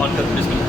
On कर बिस्मिल्लाह।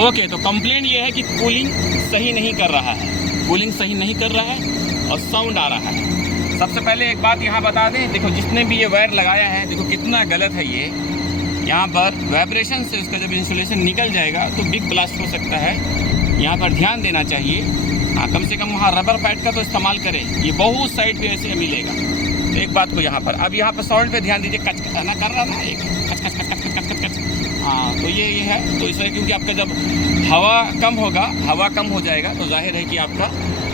Okay तो complaint ये है कि कूलिंग सही नहीं कर रहा है, कूलिंग सही नहीं कर रहा है और साउंड आ रहा है। सबसे पहले एक बात यहाँ बता दें, देखो जिसने भी ये वायर लगाया है देखो कितना गलत है ये। यहाँ पर वाइब्रेशन से उसका जब इंसुलेशन निकल जाएगा तो बिग ब्लास्ट हो सकता है। यहाँ पर ध्यान देना चाहिए। हाँ कम से कम वहाँ रबर पैड का तो इस्तेमाल करें, ये बहुत साइड पे ऐसे मिलेगा। तो एक बात को यहाँ पर अब यहाँ पर साउंड पे ध्यान दीजिए, कच ना कर रहा ना एक कच कच कच कच कच कच कच। हाँ तो ये है तो इसलिए क्योंकि आपका जब हवा कम होगा, हवा कम हो जाएगा तो जाहिर है कि आपका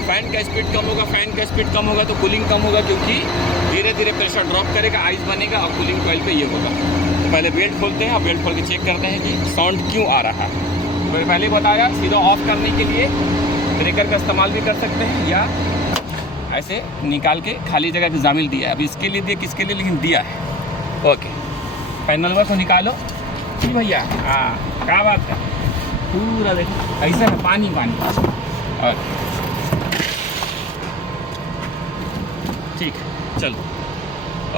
फ़ैन का स्पीड कम होगा, फ़ैन का स्पीड कम होगा तो कूलिंग कम होगा, क्योंकि धीरे धीरे प्रेशर ड्रॉप करेगा, आइस बनेगा और कूलिंग कॉइल पे ये होगा। तो पहले बेल्ट खोलते हैं और बेल्ट खोल के चेक करते हैं कि साउंड क्यों आ रहा है। तो मैंने पहले बताया सीधा ऑफ करने के लिए ब्रेकर का इस्तेमाल भी कर सकते हैं या ऐसे निकाल के खाली जगह पे जामिल दिया है। अभी इसके लिए दिया किसके लिए, लेकिन दिया है। ओके पैनल वर्क को निकालो जी भैया। हाँ क्या बात है, पूरा देखो ऐसा है पानी पानी। ओके ठीक है चलो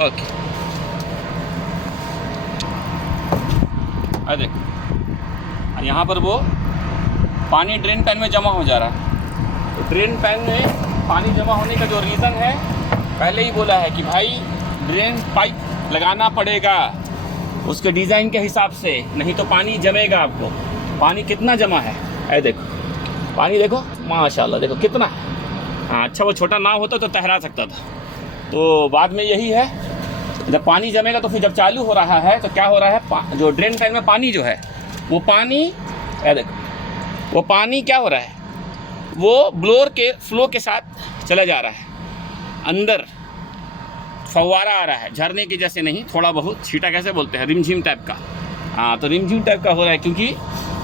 ओके। आ देखो यहाँ पर वो पानी ड्रेन पैन में जमा हो जा रहा है। तो ड्रेन पैन में पानी जमा होने का जो रीज़न है पहले ही बोला है कि भाई ड्रेन पाइप लगाना पड़ेगा उसके डिज़ाइन के हिसाब से, नहीं तो पानी जमेगा। आपको पानी कितना जमा है, ऐ देखो पानी देखो माशाल्लाह देखो कितना। हाँ अच्छा वो छोटा नाव होता तो तैरा सकता था। तो बाद में यही है जब पानी जमेगा तो फिर जब चालू हो रहा है तो क्या हो रहा है, जो ड्रेन पैन में पानी जो है वो पानी ऐ देखो वो पानी क्या हो रहा है, वो ब्लोअर के फ्लो के साथ चला जा रहा है, अंदर फव्वारा आ रहा है, झरने के जैसे नहीं, थोड़ा बहुत छीटा कैसे बोलते हैं, रिमझिम टाइप का। हाँ तो रिमझिम टाइप का हो रहा है क्योंकि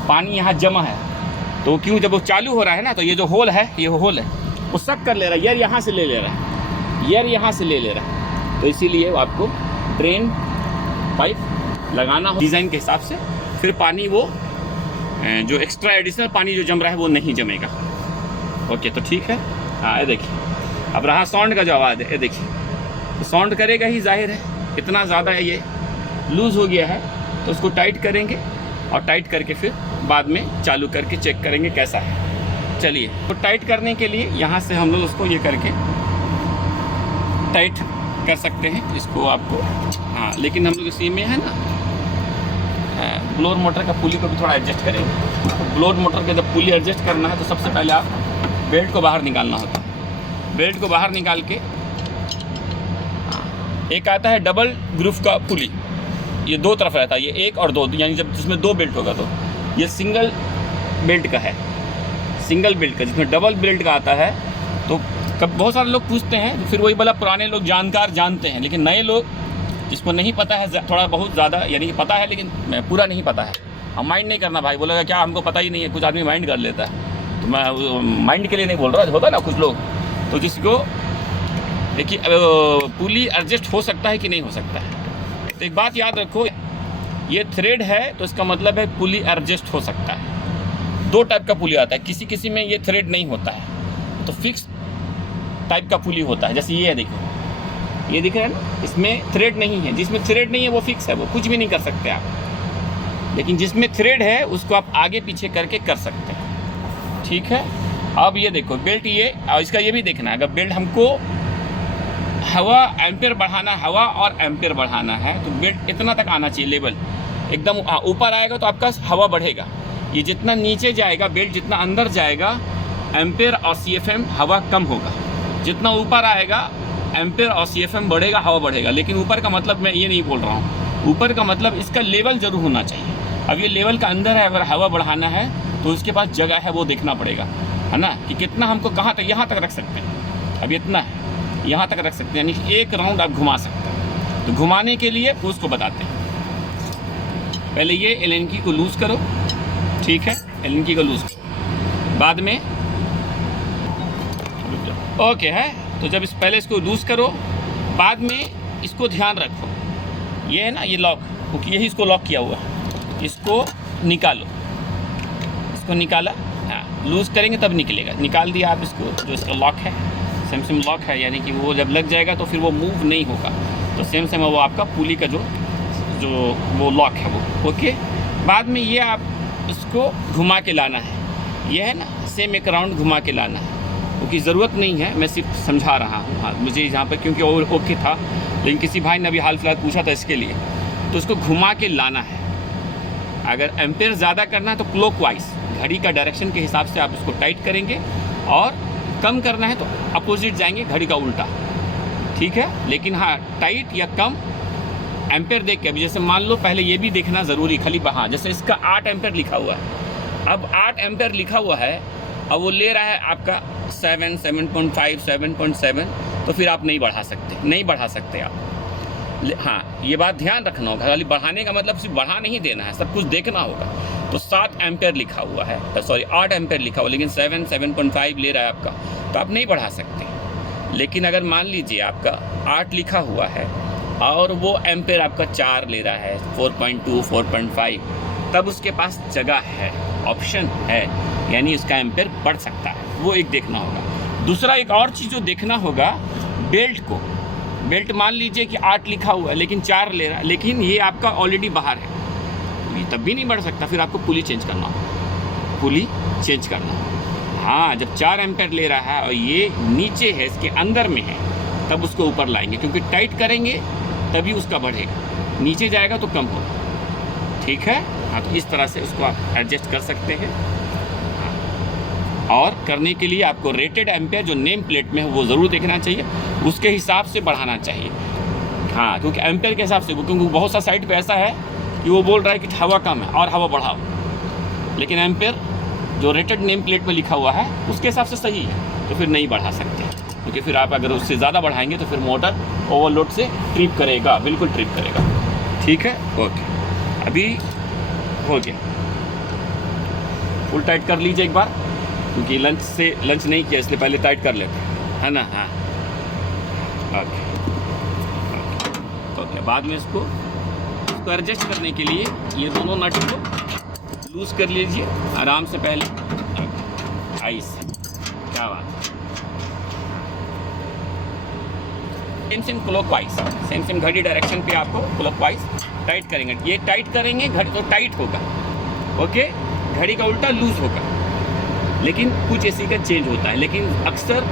पानी यहाँ जमा है। तो क्यों जब वो चालू हो रहा है ना तो ये जो होल है, ये होल है वो सब कर ले रहा है, एयर यहाँ से ले ले रहा है, एयर यहाँ से ले ले रहा है। तो इसीलिए आपको ड्रेन पाइप लगाना हो डिज़ाइन के हिसाब से, फिर पानी वो जो एक्स्ट्रा एडिशनल पानी जो जम रहा है वो नहीं जमेगा। ओके तो ठीक है। हाँ ये देखिए अब रहा साउंड का जो आवाज़ है, ये देखिए तो साउंड करेगा ही, जाहिर है इतना ज़्यादा है ये लूज़ हो गया है। तो उसको टाइट करेंगे और टाइट करके फिर बाद में चालू करके चेक करेंगे कैसा है। चलिए तो टाइट करने के लिए यहाँ से हम लोग उसको ये करके टाइट कर सकते हैं इसको आपको। हाँ लेकिन हम लोग इसी में है ना ब्लोअर मोटर का पुली को भी थोड़ा एडजस्ट करेंगे। ब्लोअर मोटर का जब पुली एडजस्ट करना है तो सबसे पहले आप बेल्ट को बाहर निकालना होता है। बेल्ट को बाहर निकाल के एक आता है डबल ग्रूव का पुली, ये दो तरफ रहता है, ये एक और दो, यानी जब जिसमें दो बेल्ट होगा। तो ये सिंगल बेल्ट का है, सिंगल बेल्ट का। जिसमें डबल बेल्ट का आता है तो कब बहुत सारे लोग पूछते हैं, फिर वही बोला पुराने लोग जानकार जानते हैं, लेकिन नए लोग जिसको नहीं पता है थोड़ा बहुत ज़्यादा, यानी कि पता है लेकिन पूरा नहीं पता है। हम माइंड नहीं करना भाई, बोलेगा क्या हमको पता ही नहीं है, कुछ आदमी माइंड कर लेता है। तो मैं माइंड के लिए नहीं बोल रहा, होता ना कुछ लोग तो जिसको देखिए पुली एडजस्ट हो सकता है कि नहीं हो सकता है। तो एक बात याद रखो, ये थ्रेड है तो इसका मतलब है पुली एडजस्ट हो सकता है। दो टाइप का पुली आता है, किसी किसी में ये थ्रेड नहीं होता है तो फिक्स टाइप का पुली होता है। जैसे ये है देखो, ये दिख रहा है ना, इसमें थ्रेड नहीं है। जिसमें थ्रेड नहीं है वो फिक्स है, वो कुछ भी नहीं कर सकते आप। लेकिन जिसमें थ्रेड है उसको आप आगे पीछे करके कर सकते हैं। ठीक है अब ये देखो बेल्ट, ये और इसका ये भी देखना है, अगर बेल्ट हमको हवा एम्पेयर बढ़ाना, हवा और एम्पेयर बढ़ाना है तो बेल्ट इतना तक आना चाहिए लेवल, एकदम ऊपर आएगा तो आपका हवा बढ़ेगा। ये जितना नीचे जाएगा बेल्ट, जितना अंदर जाएगा एम्पेयर और CFM हवा कम होगा। जितना ऊपर आएगा एम्पेयर और CFM बढ़ेगा, हवा बढ़ेगा। लेकिन ऊपर का मतलब मैं ये नहीं बोल रहा हूँ, ऊपर का मतलब इसका लेवल ज़रूर होना चाहिए। अब ये लेवल का अंदर है, अगर हवा बढ़ाना है तो उसके पास जगह है, वो देखना पड़ेगा, है ना, कि कितना हमको कहाँ तक, यहाँ तक रख सकते हैं। अब इतना है, यहाँ तक रख सकते हैं, यानी एक राउंड आप घुमा सकते हैं। तो घुमाने के लिए उसको बताते हैं। पहले ये एलन की को लूज़ करो, ठीक है, एलन की को लूज़ करो, बाद में ओके है। तो जब पहले इसको लूज़ करो, बाद में इसको ध्यान रखो, ये है ना ये लॉक, क्योंकि यही इसको लॉक किया हुआ है, इसको निकालो, इसको निकाला, हाँ लूज़ करेंगे तब निकलेगा, निकाल दिया आप इसको, जो इसका लॉक है सेम लॉक है, यानी कि वो जब लग जाएगा तो फिर वो मूव नहीं होगा, तो सेम वो आपका पुली का जो वो लॉक है वो। ओके, बाद में ये आप इसको घुमा के लाना है, ये है ना सेम एक राउंड घुमा के लाना है, क्योंकि ज़रूरत नहीं है, मैं सिर्फ समझा रहा हूँ। हाँ मुझे यहाँ पर क्योंकि ओके था, लेकिन किसी भाई ने अभी हाल फिलहाल पूछा था इसके लिए, तो इसको घुमा के लाना है। अगर एम्पेयर ज़्यादा करना है तो क्लॉकवाइज घड़ी का डायरेक्शन के हिसाब से आप इसको टाइट करेंगे, और कम करना है तो अपोजिट जाएंगे, घड़ी का उल्टा, ठीक है। लेकिन हाँ टाइट या कम एम्पेयर देख के, अभी जैसे मान लो पहले ये भी देखना ज़रूरी, खाली हाँ जैसे इसका 8 एम्पेयर लिखा हुआ है, अब 8 एम्पेयर लिखा हुआ है, अब वो ले रहा है आपका 7, 7.5, 7.7, तो फिर आप नहीं बढ़ा सकते आप। हाँ ये बात ध्यान रखना होगा, खाली बढ़ाने का मतलब सिर्फ बढ़ा नहीं देना है, सब कुछ देखना होगा। तो 7 एम्पेयर लिखा हुआ है, 8 एम्पेयर लिखा हुआ, लेकिन 7, 7.5 ले रहा है आपका, तो आप नहीं बढ़ा सकते। लेकिन अगर मान लीजिए आपका 8 लिखा हुआ है और वो एम्पेयर आपका 4 ले रहा है, 4.2, 4.5, तब उसके पास जगह है, ऑप्शन है, यानी उसका एम्पेयर बढ़ सकता है, वो एक देखना होगा। दूसरा एक और चीज़ जो देखना होगा, बेल्ट को, बेल्ट मान लीजिए कि 8 लिखा हुआ है लेकिन 4 ले रहा है, लेकिन ये आपका ऑलरेडी बाहर है, ये तब भी नहीं बढ़ सकता, फिर आपको पुली चेंज करना होगा, पुली चेंज करना होगा। हाँ जब 4 एम्पेयर ले रहा है और ये नीचे है, इसके अंदर में है, तब उसको ऊपर लाएंगे, क्योंकि टाइट करेंगे तभी उसका बढ़ेगा, नीचे जाएगा तो कम होगा, ठीक है। हाँ तो इस तरह से उसको आप एडजस्ट कर सकते हैं। और करने के लिए आपको रेटेड एम्पेयर जो नेम प्लेट में है वो ज़रूर देखना चाहिए, उसके हिसाब से बढ़ाना चाहिए। हाँ क्योंकि एम्पेयर के हिसाब से, क्योंकि बहुत सा साइट पे ऐसा है कि वो बोल रहा है कि हवा कम है और हवा बढ़ाओ, लेकिन एम्पेयर जो रेटेड नेम प्लेट में लिखा हुआ है उसके हिसाब से सही है, तो फिर नहीं बढ़ा सकते, क्योंकि फिर आप अगर उससे ज़्यादा बढ़ाएंगे तो फिर मोटर ओवरलोड से ट्रिप करेगा, बिल्कुल ट्रिप करेगा, ठीक है। ओके अभी हो गया, फुल टाइट कर लीजिए एक बार, क्योंकि लंच नहीं किया इसलिए पहले टाइट कर लेते है ना। हाँ ओके ओके, बाद में इसको एडजस्ट करने के लिए ये दोनों नट को लूज़ कर लीजिए आराम से पहले, आइस, क्या बात, सेम क्लॉकवाइज, सेम घड़ी डायरेक्शन पे आपको क्लॉकवाइज टाइट करेंगे, ये टाइट करेंगे घड़ी तो टाइट होगा, ओके, घड़ी का उल्टा लूज होगा, लेकिन कुछ इसी का चेंज होता है, लेकिन अक्सर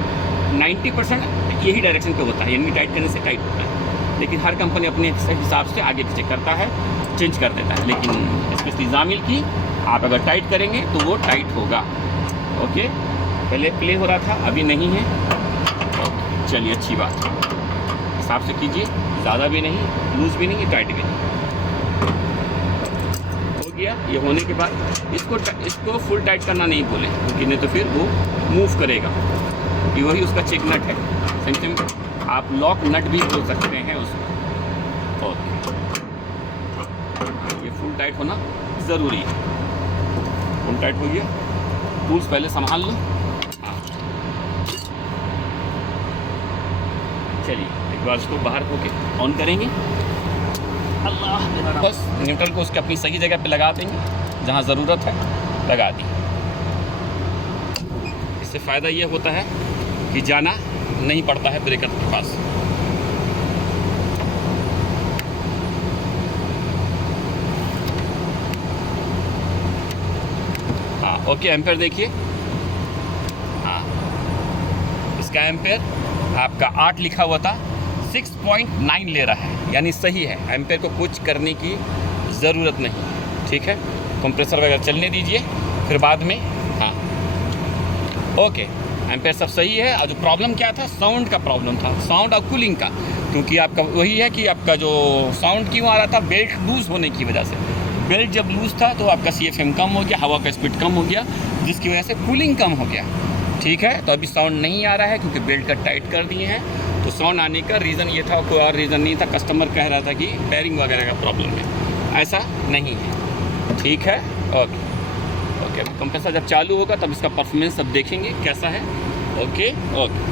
90% यही डायरेक्शन पे होता है, यानी टाइट करने से टाइट होता है, लेकिन हर कंपनी अपने हिसाब से आगे पीछे करता है, चेंज कर देता है। लेकिन स्पेशली जामिल की आप अगर टाइट करेंगे तो वो टाइट होगा, ओके। पहले प्ले हो रहा था, अभी नहीं है, ओके चलिए अच्छी बात है, हिसाब से कीजिए, ज़्यादा भी नहीं, लूज भी नहीं, टाइट भी नहीं। हो गया, ये होने के बाद इसको फुल टाइट करना नहीं बोले, क्योंकि नहीं तो फिर वो मूव करेगा, क्योंकि वही उसका चेक नट है, सेम आप लॉक नट भी बोल सकते हैं उसको, ओके। ये फुल टाइट होना ज़रूरी है, फुल टाइट हो गया, टूल्स पहले संभाल लो। हाँ चलिए एक बार इसको बाहर होके ऑन करेंगे, अल्लाह, बस न्यूट्रल को उसके अपनी सही जगह पे लगा देंगे, जहाँ ज़रूरत है लगा दी। इससे फ़ायदा ये होता है कि जाना नहीं पड़ता है ब्रेकर के पास। हाँ ओके, एम्पेयर देखिए, हाँ इसका एम्पेयर आपका 8 लिखा हुआ था, 6.9 ले रहा है, यानी सही है, एम्पेयर को कुछ करने की ज़रूरत नहीं, ठीक है। कंप्रेसर वगैरह चलने दीजिए, फिर बाद में, हाँ ओके, एम्पेयर सब सही है। और जो प्रॉब्लम क्या था, साउंड का प्रॉब्लम था, साउंड और कूलिंग का, क्योंकि आपका वही है कि आपका जो साउंड क्यों आ रहा था, बेल्ट लूज़ होने की वजह से। बेल्ट जब लूज़ था तो आपका CFM कम हो गया, हवा का स्पीड कम हो गया, जिसकी वजह से कूलिंग कम हो गया, ठीक है। तो अभी साउंड नहीं आ रहा है क्योंकि बेल्ट का टाइट कर दिए हैं। तो साउंड आने का रीज़न ये था, कोई और रीज़न नहीं था, कस्टमर कह रहा था कि बेयरिंग वगैरह का प्रॉब्लम है, ऐसा नहीं है, ठीक है। ओके ओके, कंप्रेसर जब चालू होगा तब इसका परफॉर्मेंस सब देखेंगे कैसा है, ओके ओके।